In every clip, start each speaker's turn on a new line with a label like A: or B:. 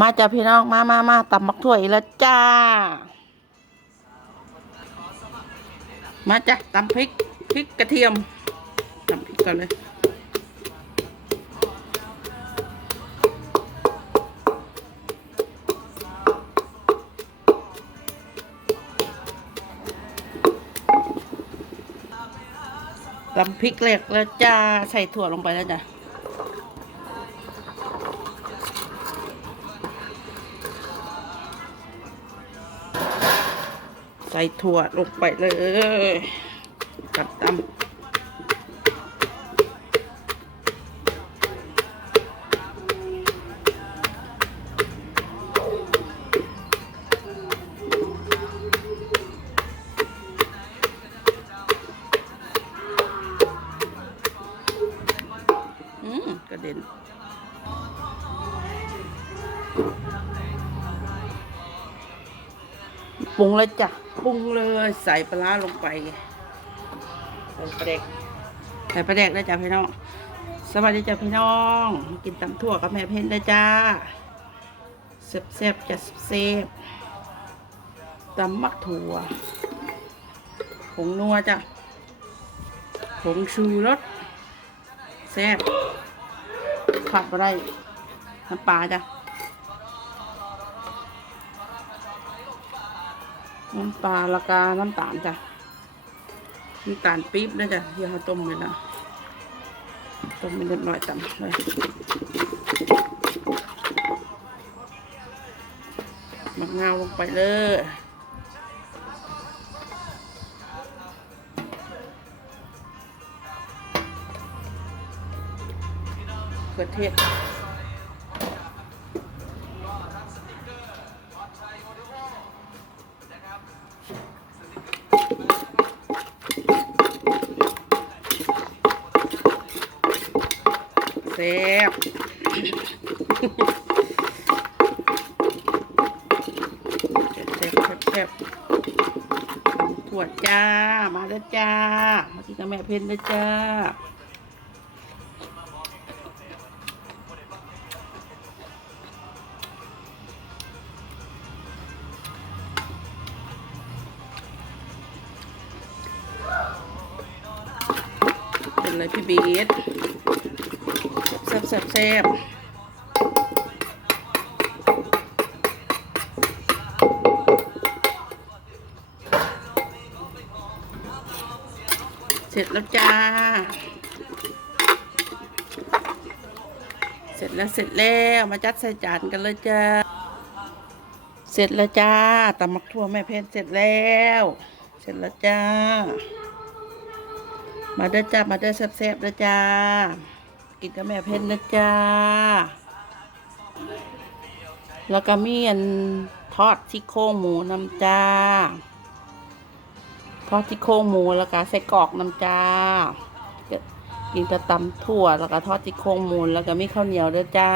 A: มาจ้าพี่น้องมามามาตำมักถั่วอีกแล้วจ้า มาจ้ะตำพริกพริกกระเทียมตำพริกก่อนเลยตำพริกเล็กแล้วจ้า ใส่ถั่วลงไปแล้วจ้ะ ใส่ถั่วลงไปเลย กัดตำอืมกระเด็นปรุงเลยจ้ะ ปรุงเลยใส่ปลาร้าลงไปใส่ปลาแดกใส่ปลาแดกได้จ้ะพี่น้องสวัสดีจ้ะพี่น้องกินตำถั่วกับแม่เพ็ญได้จ้าเซ็บเซบจะเซบตำมักถั่วผงนัวจ้ะผงชูรสแซ่บขาดอะไรน้ำปลาจ้ะ น้ำปลาละกา น้ำตาลจ้ะ น้ำตาลปี๊บนะจ้ะที่เขาต้มเลยนะต้มเรียบร้อยต่ำเลยมะนาวลงไปเลยเขือเทศ ซ่บแซ่บแซ่บถั่วจ้า มาแล้วจ้า มากินกับแม่เพนแล้วจ้าเป็นไรพี่บีท แซ่บแซ่บแซ่บเสร็จแล้วจ้า เสร็จแล้วเสร็จแล้วมาจัดใส่จานกันเลยจ้า เสร็จแล้วจ้าตำมักทั่วแม่เพนเสร็จแล้ว เสร็จแล้วจ้า มาเด้อจ้า มาเด้อแซ่บๆเด้อจ้า กินกับแม่เพนนะจ้า แล้วก็มีอันทอดที่โครงหมูน้ำจ้า ทอดที่โครงหมูแล้วก็ใส่กรอกน้ำจ้า กินกระตำถั่วแล้วก็ทอดที่โครงหมูแล้วก็มีข้าวเหนียวเด้อจ้า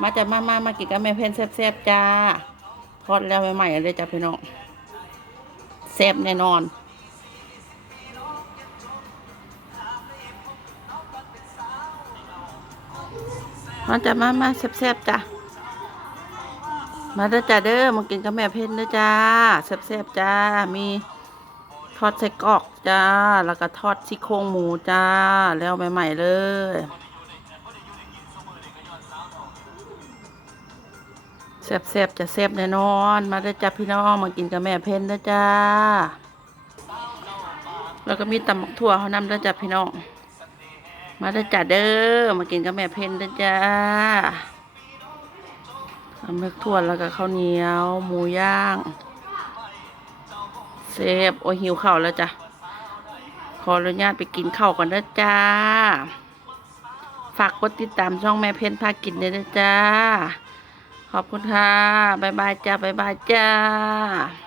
A: มาจ้ามามามากินกับแม่เพนแซ่บๆจ้า ทอดแล้วใหม่ๆเลยจ้าพี่น้องแซ่บแน่นอน มาจ้ะมามาแซ่บๆจ้ะ มาเด้อจ้าเด้อมากินกับแม่เพนเด้อจ้าแซ่บๆจ้า มีทอดไส้กรอกจ้า แล้วก็ทอดซี่โครงหมูจ้า แล้วใหม่ๆเลยแซ่บๆจะแซ่บแน่นอน มาเด้อจ้าพี่น้องมากินกับแม่เพนเด้อจ้า แล้วก็มีตำบักถั่วเขานำเด้อจ้าพี่น้อง มาเด้จ้าเด้อ มากินกับแม่เพนด้อจ้าทำเลือกถั่วแล้วก็ข้าวเหนียว หมูย่าง เซฟโอ้หิวข้าวแล้วจ้ะ ขออนุญาตไปกินข้าวก่อนเด้จ้า ฝากกดติดตามช่องแม่เพนพากินด้วยเด้อจ้า ขอบคุณค่ะ บ๊ายบายจ้า บ๊ายบายจ้า